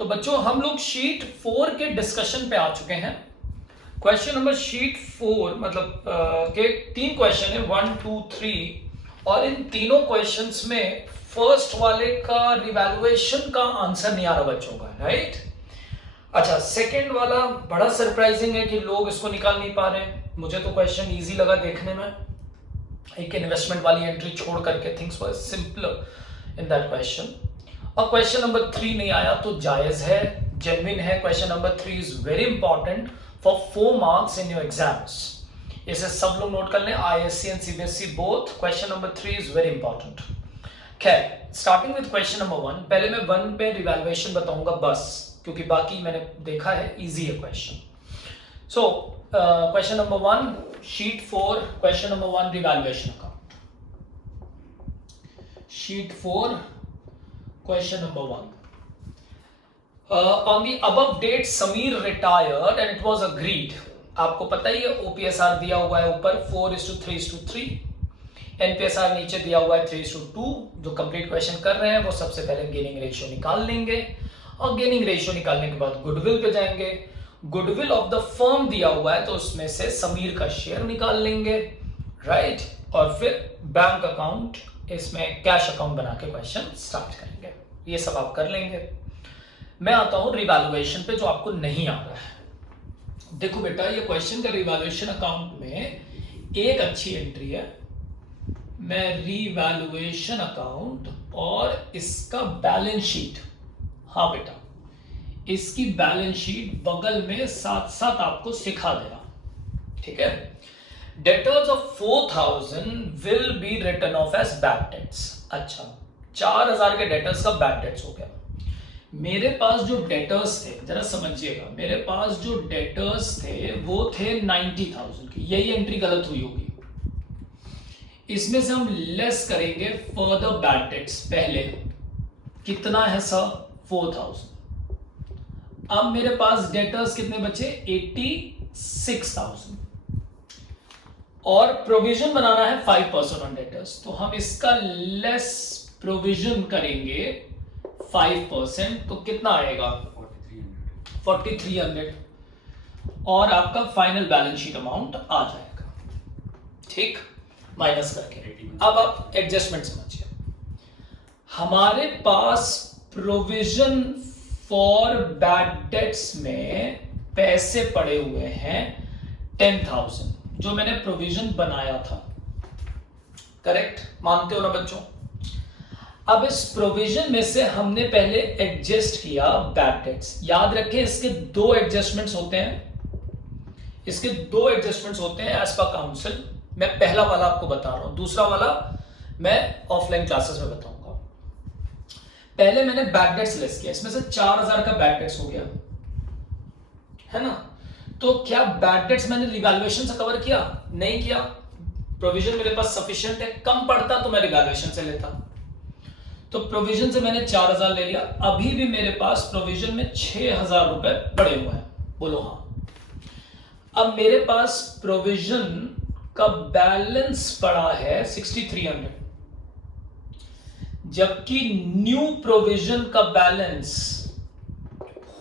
तो बच्चों हम लोग शीट 4 के डिस्कशन पे आ चुके हैं। क्वेश्चन नंबर शीट 4 मतलब के 3 क्वेश्चन है 1 2 3 और इन तीनों क्वेश्चंस में फर्स्ट वाले का रिवैल्यूएशन का आंसर नहीं आ रहा बच्चों का, राइट। अच्छा, सेकंड वाला बड़ा सरप्राइजिंग है कि लोग इसको निकाल नहीं पा रहे हैं। मुझे तो क्वेश्चन इजी लगा देखने में, एक इन्वेस्टमेंट वाली एंट्री छोड़ करके things were simple in that question. और क्वेश्चन नंबर 3 नहीं आया तो जायज है, जेन्युइन है। Question number 3 is very important for 4 marks in your exams. इसे सब लोग नोट कर लें, ISC and CBSE both. Question number 3 is very important. खैर, स्टार्टिंग विद क्वेश्चन नंबर 1। पहले मैं 1 पे रिवैल्यूएशन बताऊंगा बस, क्योंकि बाकी मैंने देखा है इजी है question. So question number 1 sheet 4, question number 1 revaluation account. Sheet 4 question number 1. On the above date Sameer retired and it was agreed. आपको पता ही है OPSR दिया हुआ है ऊपर 4:3:3, NPSR नीचे दिया हुआ है 3:2। जो कंप्लीट क्वेश्चन कर रहे हैं वो सबसे पहले गेनिंग रेशियो निकाल लेंगे और गेनिंग रेशियो निकालने के बाद गुडविल पे जाएंगे। गुडविल ऑफ द फर्म दिया हुआ है तो उसमें से समीर का शेयर निकाल लेंगे, राइट। और फिर बैंक अकाउंट, इसमें कैश अकाउंट बना के क्वेश्चन स्टार्ट करेंगे। ये सब आप कर लेंगे। मैं आता हूं रिवैल्यूएशन पे जो आपको नहीं आ रहा है। देखो बेटा, ये क्वेश्चन का रिवैल्यूएशन अकाउंट में एक अच्छी एंट्री है। मैं रिवैल्यूएशन अकाउंट और इसका बैलेंस शीट, हाँ बेटा, इसकी बैलेंस शीट बगल में साथ साथ आपको सिखा दे रहा, ठीक है। Debtors of 4,000 will be written off as bad debts. अच्छा, 4,000 के डेटर्स का बैड डेट्स हो गया। मेरे पास जो डेटर्स थे, जरा समझिएगा, मेरे पास जो डेटर्स थे वो थे 90,000 के। यही एंट्री गलत हुई होगी। इसमें से हम लेस करेंगे फर्दर बैड डेट्स। पहले कितना है सर? 4,000। अब मेरे पास डेटर्स कितने बचे? 86,000 और प्रोविजन बनाना है 5% ऑन डेटर्स, तो हम इसका लेस प्रोविजन करेंगे 5%, तो कितना आएगा? 4,300 और आपका फाइनल बैलेंस शीट अमाउंट आ जाएगा, ठीक, माइनस करके। अब आप एडजस्टमेंट समझिए। हमारे पास प्रोविजन फॉर बैड डेट्स में पैसे पड़े हुए हैं 10,000 जो मैंने प्रोविजन बनाया था, करेक्ट, मानते हो ना बच्चों? अब इस प्रोविजन में से हमने पहले एडजस्ट किया बैड डेट्स। याद रखें इसके दो एडजस्टमेंट्स होते हैं, इसके दो एडजस्टमेंट्स होते हैं एज पर काउंसिल। मैं पहला वाला आपको बता रहा हूं, दूसरा वाला मैं ऑफलाइन क्लासेस में बताऊंगा। पहले मैंने बैड डेट्स लेस किया, इसमें से 4,000 का बैड डेट्स हो गया, है ना। तो क्या बैड डेट्स मैंने रिवैल्यूएशन से कवर किया? नहीं किया। प्रोविजन मेरे पास सफिशिएंट है, कम पड़ता तो मैं रिवैल्यूएशन से लेता। तो प्रोविजन से मैंने 4,000 ले लिया। अभी भी मेरे पास प्रोविजन में 6,000 रुपए पड़े हुए हैं, बोलो हाँ। अब मेरे पास प्रोविजन का बैलेंस पड़ा है 6,300, जबकि न्यू प्रोविजन का बैलेंस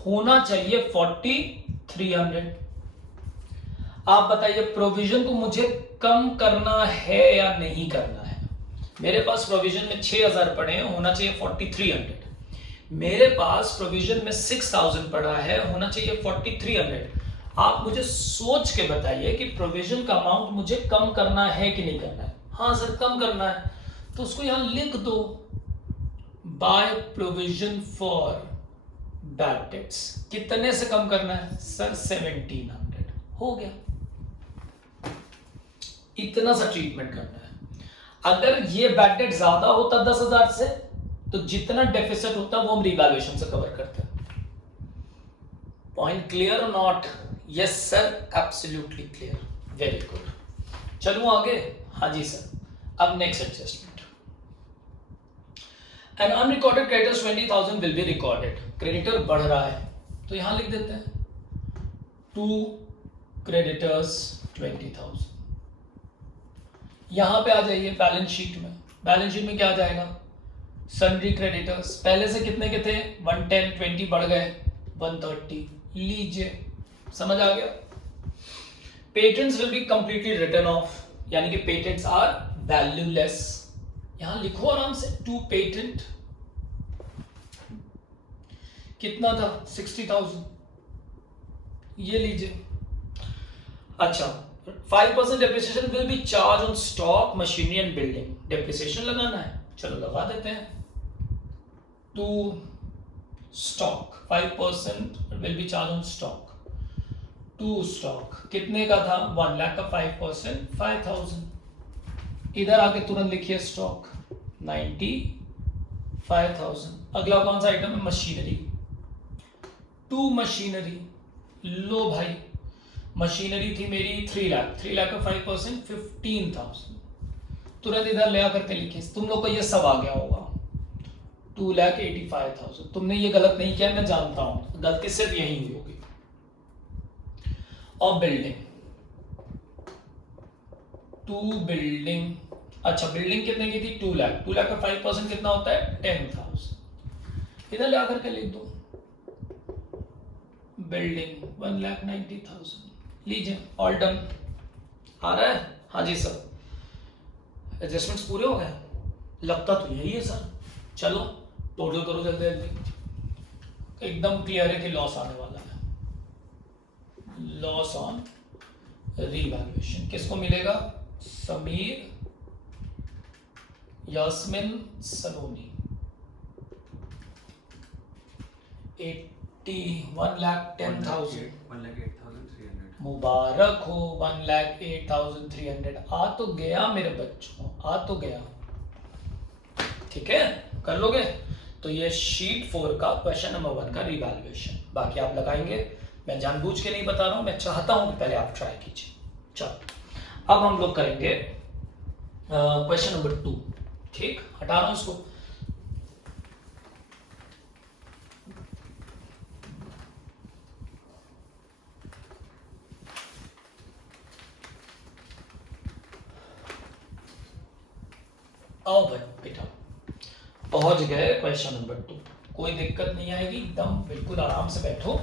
होना चाहिए 4,300। आप बताइए प्रोविजन को मुझे कम करना है या नहीं करना है? मेरे पास प्रोविजन में 6,000 पड़े हैं, होना चाहिए 4,300। मेरे पास प्रोविजन में 6,000 पड़ा है, होना चाहिए 4,300। आप मुझे सोच के बताइए कि प्रोविजन का अमाउंट मुझे कम करना है कि नहीं करना है? हाँ सर कम करना है, तो उसको यहां लिख दो, by provision for bad debts. कितने से कम करना है सर? 1,700। हो गया, इतना सा ट्रीटमेंट करना है। अगर ये बैड डेट ज्यादा होता 10,000 से, तो जितना डेफिसिट होता वो हम रिवैल्यूएशन से कवर करते हैं। पॉइंट क्लियर और not? Yes sir, absolutely clear, very good. चलूं आगे? हाँ जी सर। अब next adjustment, an unrecorded creditors 20,000 will be recorded. Creditor बढ़ रहा है तो यहां लिख देते हैं 2 क्रेडिटर्स 20,000। यहां पे आ जाइए बैलेंस शीट में। बैलेंस शीट में क्या आ जाएगा? सन्ड्री क्रेडिटर्स पहले से कितने के थे 110, 20 बढ़ गए 130, लीजिए समझ आ गया। Patents will be completely written off, यानी कि पेटेंट्स आर वैल्यूलेस। यहां लिखो आराम से, टू पेटेंट कितना था 60,000, ये लीजिए। अच्छा 5% depreciation will be charge on stock machinery and building, depreciation लगाना है, चलो लगा देते हैं। To stock 5% will be charge on stock, to stock कितने का था 1 लाख का 5% 5,000। इधर आके तुरंत लिखिए स्टॉक 95,000। अगला कौन सा आइटम है मशीनरी, टू मशीनरी, लो भाई मशीनरी थी मेरी 3 लाख, 3 लाख का 5% 15,000। तुरंत इधर ले आकर के लिखिए, तुम लोग को ये सब आ गया होगा 2,85,000। तुमने ये गलत नहीं किया, मैं जानता हूं, गलती सिर्फ यही हुई होगी। और बिल्डिंग, टू बिल्डिंग, अच्छा बिल्डिंग कितने की थी 2 लाख, 2 लाख का 5% कितना होता है 10,000। इधर ले आकर के लिख दो बिल्डिंग 1,90,000, लीजिए ऑल डन। आ रहा है, हाँ जी सर, एडजस्टमेंट्स पूरे हो गए, लगता तो यही है सर। चलो टोटल करो जल्दी जल्दी, एकदम क्लियर है कि लॉस आने वाला है, लॉस ऑन रीवैल्यूएशन किसको मिलेगा, समीर यास्मिन सलोनी 1,10,000, मुबारक हो 1,08,300। आ तो गया मेरे बच्चों, आ तो गया, ठीक है कर लोगे। तो ये शीट 4 का क्वेश्चन नंबर 1 का रिवैल्यूएशन, बाकी आप लगाएंगे, मैं जानबूझ के नहीं बता रहा हूं, मैं चाहता हूं कि पहले आप ट्राई कीजिए। चलो अब हम लोग करेंगे क्वेश्चन नंबर 2, ठीक, हटा रहा हूं इसको। आओ भाई बेटा, पहुंच गए क्वेश्चन नंबर 2, कोई दिक्कत नहीं आएगी, एकदम बिल्कुल आराम से बैठो,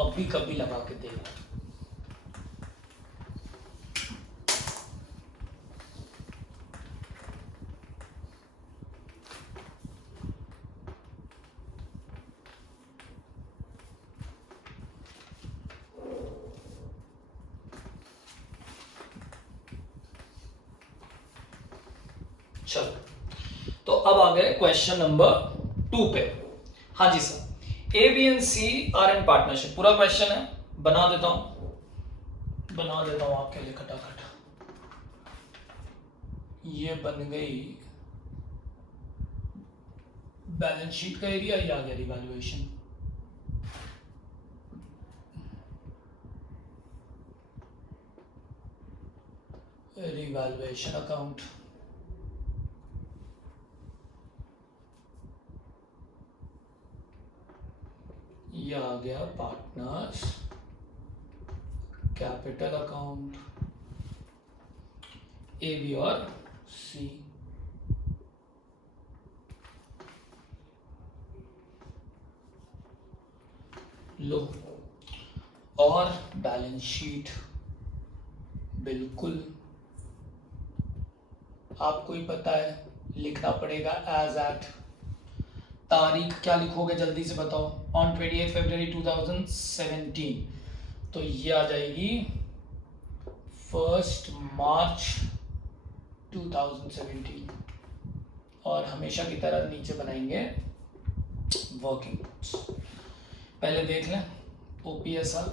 अभी कभी लगा के देखो। चलो तो अब आ गए क्वेश्चन नंबर 2 पे। हाँ जी sir, A B and C are in partnership, पूरा क्वेश्चन है, बना देता हूं आपके लिए खटाखट। ये बन गई बैलेंस शीट का एरिया, ये आ गया रिवैल्यूएशन। रिवैल्यूएशन अकाउंट, ये आ गया partners capital account, A B और सी। लो, और बैलेंस शीट बिल्कुल आपको ही पता है, लिखना पड़ेगा एज एट। तारीख क्या लिखोगे जल्दी से बताओ, ऑन 28 फरवरी 2017, तो ये आ जाएगी 1 मार्च 2017। और हमेशा की तरह नीचे बनाएंगे वर्किंग नोट्स। पहले देख लें OPSR,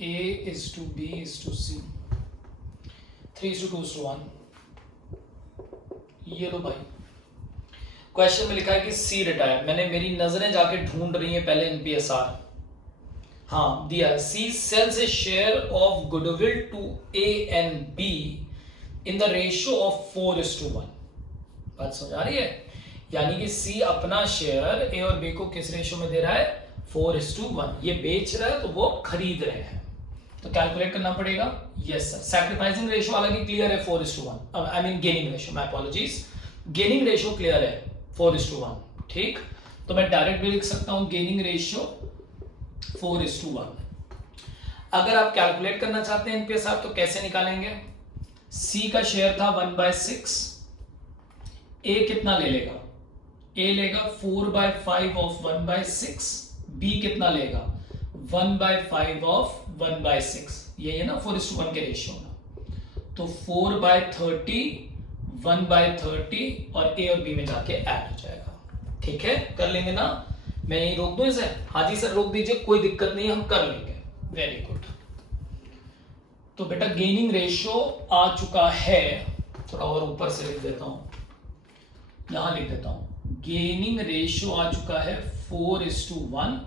A is to B is to C, 3:2:1। ये लो भाई, क्वेश्चन में लिखा है कि सी रिटायर, मैंने मेरी नजरें जाके ढूंढ रही हैं पहले NPSR, हाँ दिया है, C sells a share of goodwill to A and B in the ratio of 4:1। बात समझ आ रही है, यानी कि सी अपना शेयर A और B को किस रेशियो में दे रहा है 4:1। ये बेच रहा है तो वो खरीद रहे हैं, तो कैलकुलेट करना पड़ेगा। यस सर, सैक्रिफाइसिंग रेशियो हालांकि क्लियर है 4:1, I mean gaining ratio, my apologies, gaining ratio clear है 4:1, ठीक। तो मैं डायरेक्ट भी लिख सकता हूं गेनिंग रेशियो 4:1। अगर आप कैलकुलेट करना चाहते हैं एनपीएसआर तो कैसे निकालेंगे? सी का शेयर था 1/6, ए कितना ले लेगा? ए लेगा 4/5 ऑफ 1/6, बी कितना लेगा? 1/5 ऑफ 1/6, ये है ना 4:1 के रेशियो में। तो 4/30, 1/30 और ए और बी में जाके ऐड हो जाएगा। ठीक है, कर लेंगे ना? मैं यही रोक दूं इसे? हाँ जी सर रोक दीजिए, कोई दिक्कत नहीं, हम कर लेंगे। Very good. तो बेटा गेनिंग रेशियो आ चुका है, थोड़ा और ऊपर से लिख देता हूं, यहां लिख देता हूं, गेनिंग रेशियो आ चुका है 4:1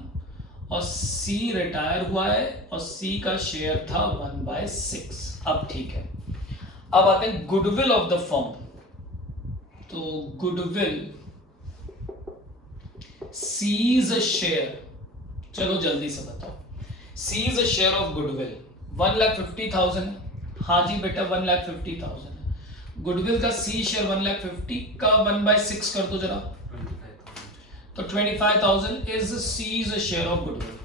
और सी रिटायर हुआ है और सी का शेयर था 1/6। अब ठीक है, अब आते हैं गुडविल ऑफ द फर्म। तो गुडविल सीज शेयर, चलो जल्दी से बताओ, सीज शेयर ऑफ गुडविल 1,50,000। हाँ जी बेटा 1,50,000 है। गुडविल का सी शेयर 1,50,000 का 1/6 कर दो जरा, तो 25,000 is C's share of goodwill.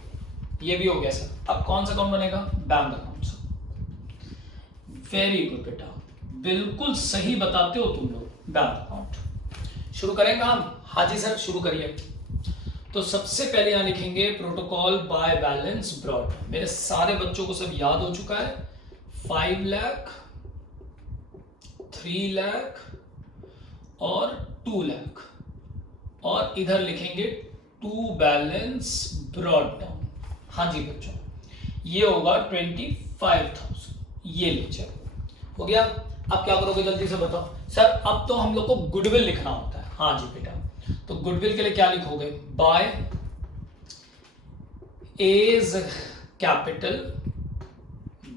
ये भी हो गया सर। अब कौन सा अकाउंट बनेगा? Bank account. वेरी गुड बेटा, बिल्कुल सही बताते हो तुम लोग, बैंक अकाउंट। शुरू करेंगे हम? हाँ जी सर शुरू करिए। तो सबसे पहले यहां लिखेंगे प्रोटोकॉल बाय बैलेंस ब्रॉड। मेरे सारे बच्चों को सब याद हो चुका है। 5 लाख, 3 लाख और 2 लाख, और इधर लिखेंगे टू बैलेंस ब्रॉड डाउन। हाँ जी बच्चों, ये होगा 25,000। ये लीजिए, हो गया। अब क्या करोगे जल्दी से बताओ? सर अब तो हम लोग को गुडविल लिखना होता है। हाँ जी बेटा, तो गुडविल के लिए क्या लिखोगे? By A's capital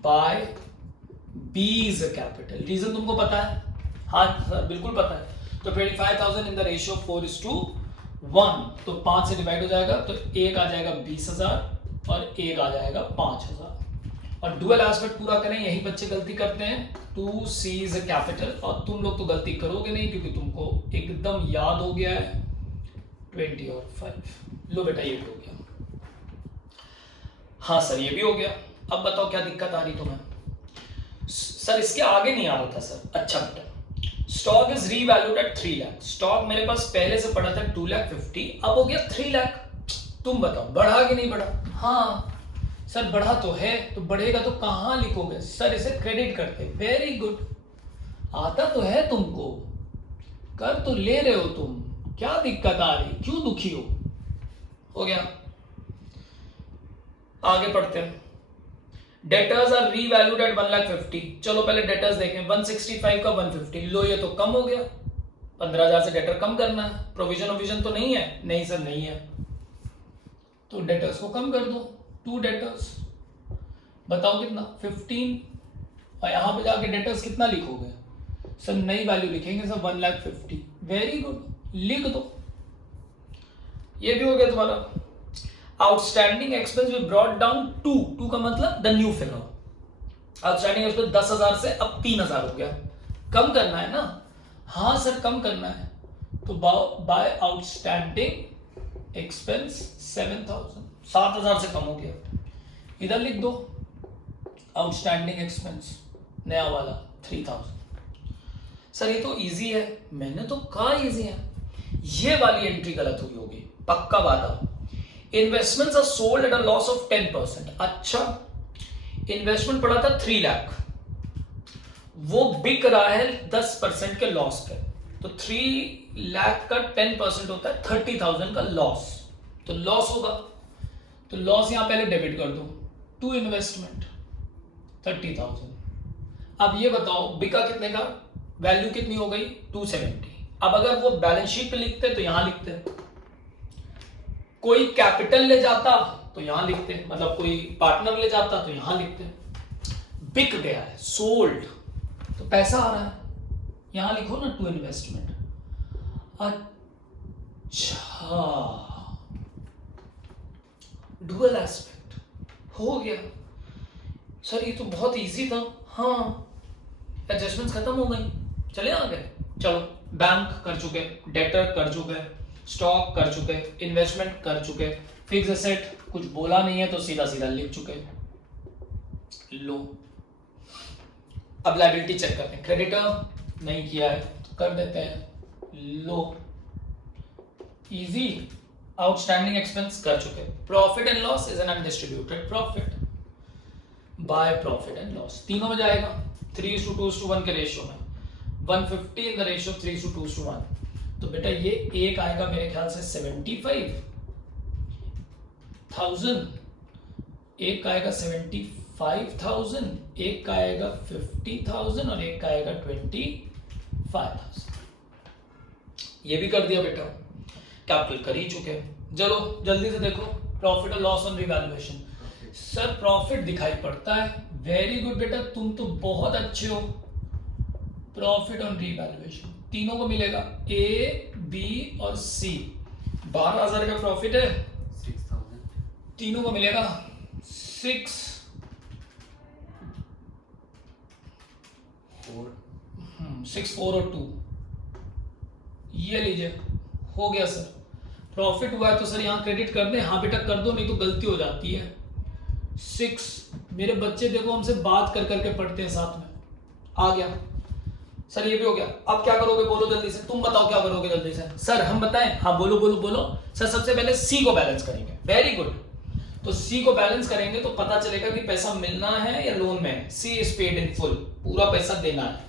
by B's capital. Reason तुमको पता है? हाँ सर बिल्कुल पता है। तो 25,000 इन द रेशियो 4:1, तो 5 से डिवाइड हो जाएगा, तो एक आ जाएगा 20,000 और एक आ जाएगा 5,000। और डुअल एस्पेक्ट पूरा करें, यही बच्चे गलती करते हैं, 2 सीज कैपिटल। और तुम लोग तो गलती करोगे नहीं क्योंकि तुमको एकदम याद हो गया है 20 और 5। लो बेटा ये भी हो गया। हाँ सर ये भी हो गया। अब बताओ क्या दिक्कत आ रही तुम्हें? सर इसके आगे नहीं आ रहा था सर। अच्छा बेटा, stock is revalued at 3 lakh. Stock मेरे पास पहले से पड़ा था 2,50,000, अब हो गया 3 लाख। तुम बताओ बढ़ा कि नहीं बढ़ा? हाँ सर बढ़ा तो है, तो बढ़ेगा तो कहां लिखोगे? सर इसे क्रेडिट करते। वेरी गुड, आता तो है तुमको, कर तो ले रहे हो तुम, क्या दिक्कत आ रही, क्यों दुखी हो गया। आगे पढ़ते हैं। Debtors are revalued at 1,50,000। चलो पहले डेटर्स देखें। 165 का 150, लो ये तो कम हो गया, 15,000 से डेटर कम करना है। प्रोविजन ओविजन तो नहीं है? नहीं सर नहीं है, तो डेटर्स को कम कर दो। 2 डेटर्स, बताओ कितना? 15। और यहां पे जाके डेटर्स कितना लिखोगे? सर नई वैल्यू लिखेंगे सर 1,50,000। वेरी गुड, लिख दो। ये भी हो गया तुम्हारा। आउटस्टैंडिंग एक्सपेंस भी ब्रॉट डाउन टू, टू का मतलब the new figure. Outstanding expense 10,000 से अब 3,000 हो गया। कम करना है ना? हाँ सर कम करना है, तो बाय आउटस्टैंडिंग एक्सपेंस 7,000, 7,000 से कम हो गया। इधर लिख दो आउटस्टैंडिंग एक्सपेंस नया वाला 3,000। सर ये तो इजी है, मैंने तो कहा इजी है। ये वाली एंट्री गलत हुई होगी, पक्का वादा। Investments are sold at a loss of 10%। अच्छा, इन्वेस्टमेंट पड़ा था 3 लाख, वो बिक रहा है 10% के लॉस पे, तो 3 लाख का 10% होता है 30,000 का लॉस, तो लॉस होगा। तो लॉस यहां पहले डेबिट कर दो टू इन्वेस्टमेंट 30,000। अब ये बताओ बिका कितने का, वैल्यू कितनी हो गई? 270। अब अगर वो बैलेंस शीट पे लिखते तो यहां लिखते, कोई कैपिटल ले जाता तो यहां लिखते, मतलब कोई पार्टनर ले जाता तो यहां लिखते। बिक गया है, सोल्ड, तो पैसा आ रहा है, यहां लिखो ना टू इन्वेस्टमेंट। अच्छा, डुअल एस्पेक्ट हो गया। सर ये तो बहुत इजी था। हाँ, एडजस्टमेंट्स खत्म हो गई, चले आगे। चलो बैंक कर चुके, डेटर कर चुके, स्टॉक कर चुके, इन्वेस्टमेंट कर चुके, फिक्स एसेट कुछ बोला नहीं है तो सीधा सीधा लिख चुके। लो अब लायबिलिटी चेक करते हैं, क्रेडिटर नहीं किया है तो कर देते हैं। लो इजी, आउटस्टैंडिंग एक्सपेंस कर चुके, profit and loss is an undistributed profit, by profit and loss तीनों में जाएगा 3:2:1 के रेशियो में, 150 इन द रेशियो 3:2:1। तो बेटा ये एक आएगा मेरे ख्याल से 75,000, एक का आएगा 75,000, एक का आएगा 50,000 और एक का आएगा 25,000। ये भी कर दिया बेटा, कैपिटल कर ही चुके हैं। चलो जल्दी से देखो, प्रॉफिट और loss on revaluation. Sir profit दिखाई पड़ता है, वेरी गुड बेटा, तुम तो बहुत अच्छे हो। प्रॉफिट ऑन रिवैल्यूएशन तीनों को मिलेगा, ए बी और सी। 12,000 का प्रॉफिट है, 6,000 तीनों को मिलेगा 6 4 और 2, ये लीजिए हो गया सर। प्रॉफिट हुआ है तो सर यहाँ क्रेडिट कर दे, हाँ बेटा कर दो, नहीं तो गलती हो जाती है। 6, मेरे बच्चे देखो हमसे बात कर करके पढ़ते हैं साथ में, आ गया सर, ये भी हो गया। अब क्या करोगे बोलो जल्दी से, तुम बताओ क्या करोगे जल्दी से। सर हम बताएं, हाँ बोलो बोलो बोलो। सर सबसे पहले सी को बैलेंस करेंगे, वेरी गुड। तो सी को बैलेंस करेंगे तो पता चलेगा कि पैसा मिलना है या लोन में है। सी इज पेड इन फुल, पूरा पैसा देना है।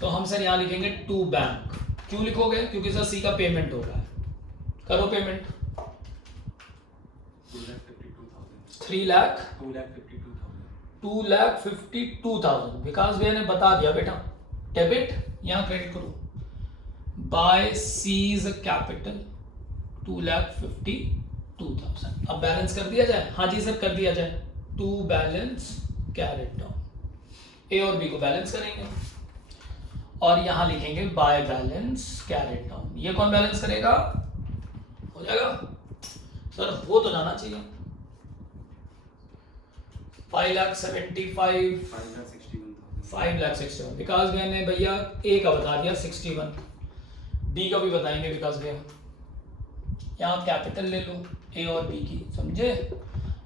तो हम सर यहाँ लिखेंगे टू बैंक। क्यों लिखोगे? क्योंकि सर सी का पेमेंट हो रहा है, करो पेमेंट। 2,52,000 विकास भैया ने बता दिया बेटा, डेबिट यहां क्रेडिट करो, बाय सीज कैपिटल 2,52,000। अब बैलेंस कर दिया जाए, हाँ जी सर कर दिया जाए। टू बैलेंस कैरेट डाउन, ए और बी को बैलेंस करेंगे और यहां लिखेंगे बाय बैलेंस कैरेट डाउन। ये कौन बैलेंस करेगा? हो जाएगा सर, हो तो जाना चाहिए। 5,61,000 विकास भैया ने भैया ए का बता दिया 61, बी का भी बताएंगे विकास भैया। यहाँ कैपिटल ले लो ए और बी की, समझे,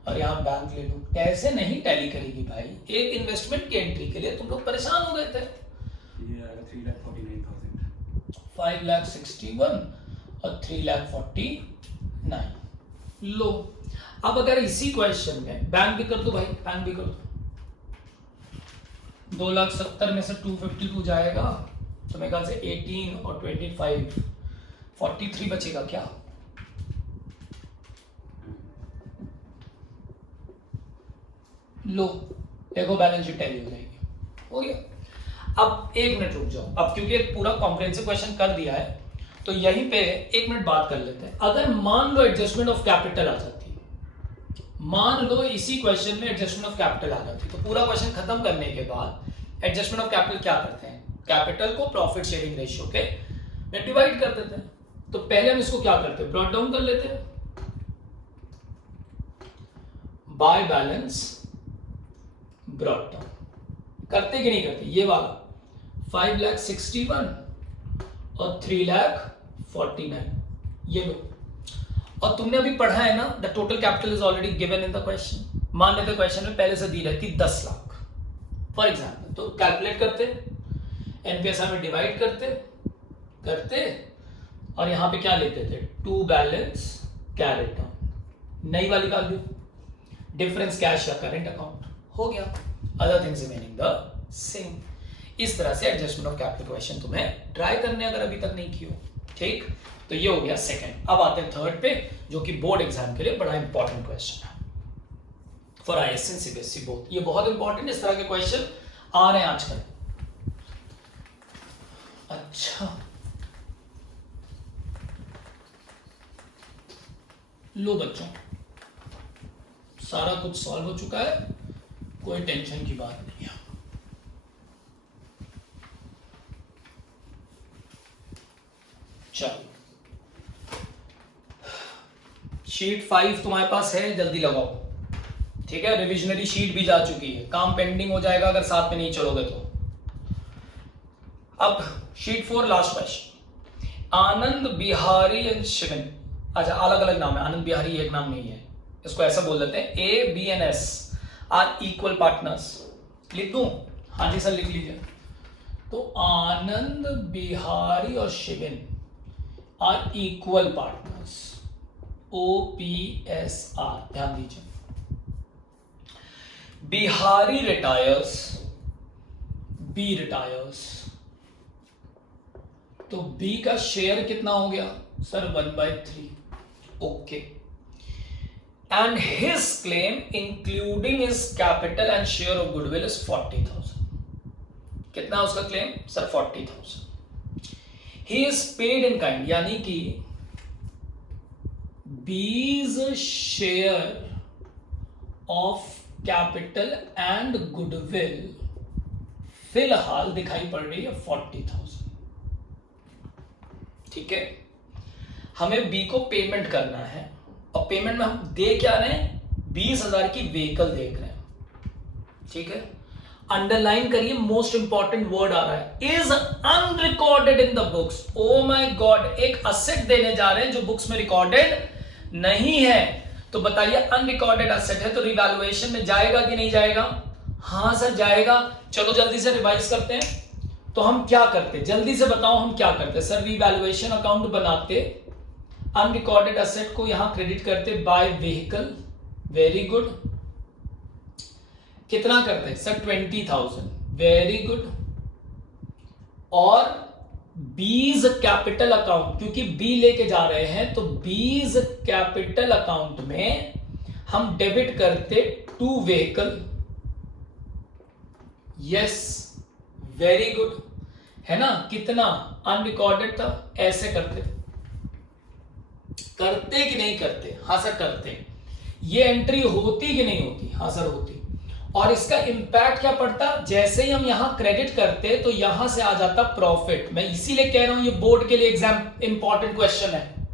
और यहाँ बैंक ले लो। कैसे नहीं टैली करेगी भाई, एक इन्वेस्टमेंट की एंट्री के लिए तुम लोग परेशान हो गए थे। 5,61,000 और 3,49,000। लो अब अगर इसी क्वेश्चन में बैंक भी कर दो भाई, बैंक भी कर दो। 2,70,000 में से 252 जाएगा तो मेरे ख्याल से 18 और 25 43 बचेगा क्या? लो देखो बैलेंस शीट टैली हो जाएगी, हो गया। अब 1 मिनट रुक जाओ, अब क्योंकि एक पूरा कॉम्प्रिहेंसिव क्वेश्चन कर दिया है तो यहीं पे 1 मिनट बात कर लेते हैं। अगर मान लो एडजस्टमेंट ऑफ कैपिटल आ जाती, मान लो इसी क्वेश्चन में एडजस्टमेंट ऑफ कैपिटल आ जाती, तो पूरा क्वेश्चन खत्म करने के बाद एडजस्टमेंट ऑफ कैपिटल क्या करते हैं? कैपिटल को प्रॉफिट शेयरिंग रेशियो के में डिवाइड कर देते हैं। तो पहले हम इसको क्या करते हैं? ब्रॉट डाउन कर लेते हैं, बाय बैलेंस ब्रॉट डाउन करते कि नहीं करते? ये वाला 5,61,000 और 3,49,000 ये लो। और तुमने अभी पढ़ा है ना, the total capital is already given in the question. मान लेते क्वेश्चन में पहले से दी रहती 10 लाख फॉर एग्जाम्पल, तो कैलकुलेट करते, एनपीएसआर में डिवाइड करते और यहां पे क्या लेते थे? टू बैलेंस कैरेट डाउन, नई वाली वैल्यू, डिफरेंस कैश या करेंट अकाउंट, हो गया। Other things remaining the same. इस तरह से एडजस्टमेंट ऑफ कैपिटल क्वेश्चन तुम्हें ट्राई करने अगर अभी तक नहीं किया, ठीक। तो ये हो गया सेकंड। अब आते हैं थर्ड पे, जो कि बोर्ड एग्जाम के लिए बड़ा इंपॉर्टेंट क्वेश्चन है फॉर आईएससी सीबीएसई बोथ। ये बहुत इंपॉर्टेंट इस तरह के क्वेश्चन आ रहे हैं आजकल। अच्छा लो बच्चों, सारा कुछ सॉल्व हो चुका है, कोई टेंशन की बात नहीं है। चलो शीट 5 तुम्हारे पास है, जल्दी लगाओ, ठीक है। रिविजनरी शीट भी जा चुकी है, काम पेंडिंग हो जाएगा अगर साथ में नहीं चलोगे तो। अब sheet 4 last question. Anand Bihari and Shivan, अच्छा अलग अलग नाम है, आनंद बिहारी एक नाम नहीं है, इसको ऐसा बोल देते हैं A B and S are equal partners. लिख दूं? हाँ जी सर लिख लीजिए। तो आनंद बिहारी और Shivan are equal partners, OPSR, ध्यान दीजिए। बिहारी रिटायर्स, बी रिटायर्स, तो बी का शेयर कितना हो गया sir 1/3, okay. And his claim including his capital and share of goodwill is 40,000। कितना उसका claim sir 40,000। He is paid in kind, यानी कि B's share of capital and goodwill फिलहाल दिखाई पड़ रही है 40,000, ठीक है। हमें बी को पेमेंट करना है और पेमेंट में हम दे क्या रहे हैं, 20,000 की व्हीकल देख रहे हैं, ठीक है। अंडरलाइन करिए, मोस्ट इंपॉर्टेंट वर्ड आ रहा है, is unrecorded in the books. Oh my God, एक असेट देने जा रहे हैं जो बुक्स में रिकॉर्डेड नहीं है। तो बताइए अनरिकॉर्डेड असेट है तो रिवैल्यूएशन में जाएगा कि नहीं जाएगा? हाँ सर जाएगा। चलो जल्दी से रिवाइज करते हैं। तो हम क्या करते, जल्दी से बताओ हम क्या करते सर? रिवैल्यूएशन अकाउंट बनाते, अनरिकॉर्डेड असेट को यहां क्रेडिट करते बाय व्हीकल, वेरी गुड। कितना करते सर 20,000, वेरी गुड। और बीज कैपिटल अकाउंट, क्योंकि बी लेके जा रहे हैं तो बीज कैपिटल अकाउंट में हम डेबिट करते to vehicle, yes very good, है ना। कितना अनरिकॉर्डेड था, ऐसे करते कि नहीं करते? हाँ सर करते। ये एंट्री होती कि नहीं होती? हाँ सर होती। और इसका इंपैक्ट क्या पड़ता, जैसे ही हम यहां क्रेडिट करते तो यहां से आ जाता प्रॉफिट। मैं इसीलिए कह रहा हूं ये बोर्ड के लिए एग्जाम इंपॉर्टेंट क्वेश्चन है।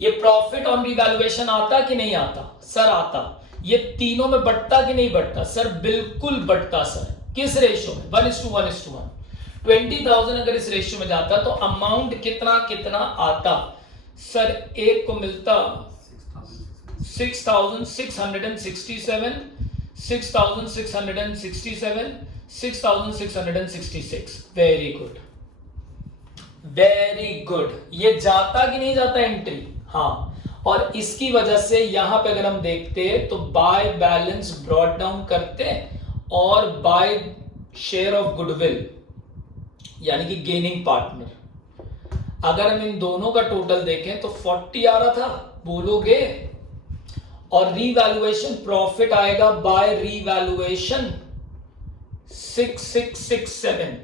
ये प्रॉफिट ऑन रिवैल्यूएशन आता कि नहीं आता? सर आता। ये तीनों में बढ़ता कि नहीं बढ़ता? सर बिल्कुल बढ़ता सर। किस रेशियो में? 1:1:1। 20,000 अगर इस रेशियो में जाता तो अमाउंट कितना कितना आता सर? एक को मिलता 6,667, 6,667, 6,666, वेरी गुड वेरी गुड। ये जाता कि नहीं जाता एंट्री? हाँ। और इसकी वजह से यहां पे अगर हम देखते तो बाय बैलेंस ब्रॉट डाउन करते और बाय शेयर ऑफ गुडविल यानी कि गेनिंग पार्टनर, अगर हम इन दोनों का टोटल देखें तो 40 आ रहा था, बोलोगे। और रीवैल्यूएशन प्रॉफिट आएगा बाय रीवैल्यूएशन 6,667,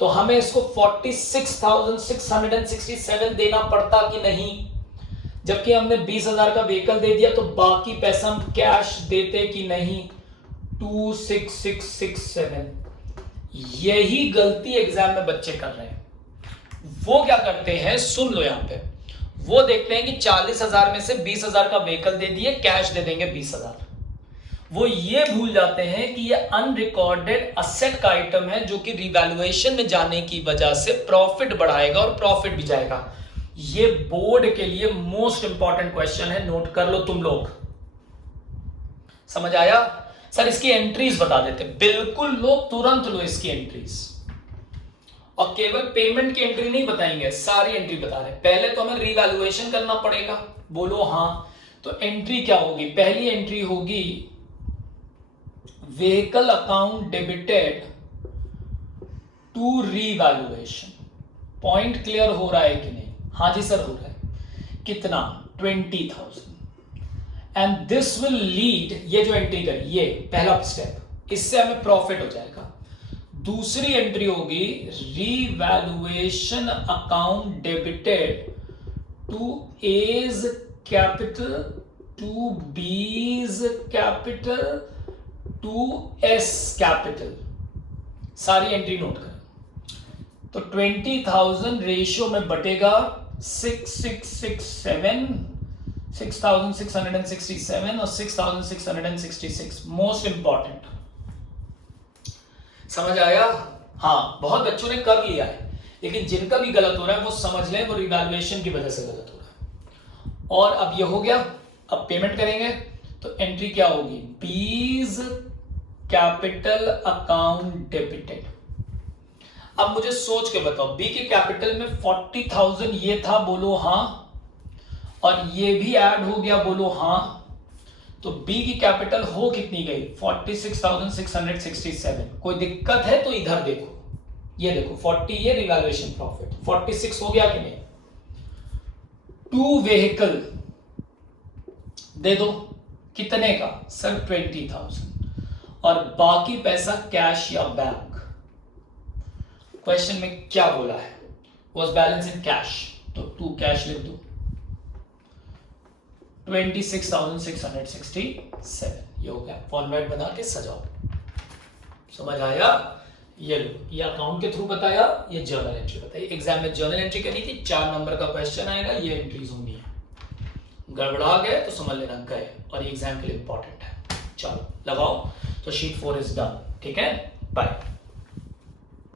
तो हमें इसको 46,667 देना पड़ता कि नहीं? जबकि हमने 20,000 का व्हीकल दे दिया तो बाकी पैसा हम कैश देते कि नहीं? 26,667। यही गलती एग्जाम में बच्चे कर रहे हैं। वो क्या करते हैं, सुन लो यहां पे, वो देखते हैं कि 40,000 में से 20,000 का व्हीकल दे दिए, कैश दे देंगे 20,000। वो ये भूल जाते हैं कि ये अनरिकॉर्डेड असेट का आइटम है जो कि रिवैल्यूएशन में जाने की वजह से प्रॉफिट बढ़ाएगा और प्रॉफिट भी जाएगा। ये बोर्ड के लिए मोस्ट इंपॉर्टेंट क्वेश्चन है, नोट कर लो तुम लोग। समझ आया? सर इसकी एंट्रीज बता देते, बिल्कुल लो, तुरंत लो इसकी एंट्रीज। और केवल पेमेंट की एंट्री नहीं बताएंगे, सारी एंट्री बता रहे। पहले तो हमें रिवैल्यूएशन करना पड़ेगा, बोलो हाँ। तो एंट्री क्या होगी? पहली एंट्री होगी vehicle account debited to revaluation. Point clear हो रहा है कि नहीं? हाँ जी सर हो रहा है। कितना? 20,000। एंड दिस विल लीड, ये जो एंट्री करी ये पहला स्टेप, इससे हमें प्रॉफिट हो जाएगा। दूसरी एंट्री होगी revaluation account debited to A's capital to B's capital to S's capital. सारी एंट्री नोट करें। तो 20,000 रेशियो में बटेगा 6,667, 6,667 और 6,666। Most important. समझ आया? हाँ, बहुत बच्चों ने कर लिया है, लेकिन जिनका भी गलत हो रहा है वो समझ लें वो रिवैल्यूएशन की वजह से गलत हो रहा है। और अब ये हो गया, अब पेमेंट करेंगे तो एंट्री क्या होगी, बीज कैपिटल अकाउंट डेबिटेड। अब मुझे सोच के बताओ, बी के कैपिटल में 40,000 ये था, बोलो हाँ, और ये भी ऐड हो गया, बोलो हाँ, तो बी की कैपिटल हो कितनी गई, 46,667। कोई दिक्कत है तो इधर देखो, ये देखो 40 ये रिवैल्यूएशन प्रॉफिट, 46 हो गया कि नहीं। 2 व्हीकल दे दो, कितने का सर, 20,000, और बाकी पैसा कैश या बैंक। क्वेश्चन में क्या बोला है, वॉज बैलेंस इन कैश, तो 2 कैश लिख दो, 26,667, ये हो गया। फॉर्मेट बना के सजाओ, समझ आया। ये लो, ये अकाउंट के थ्रू बताया, ये जर्नल एंट्री बताई। एग्जाम में जर्नल एंट्री करनी थी, 4 नंबर का क्वेश्चन आएगा, ये एंट्रीज होंगी। गड़बड़ा गए तो समझ लेना गए, और ये एग्जाम के लिए इंपॉर्टेंट है। चलो लगाओ, तो शीट 4 इज डन, ठीक है, बाय।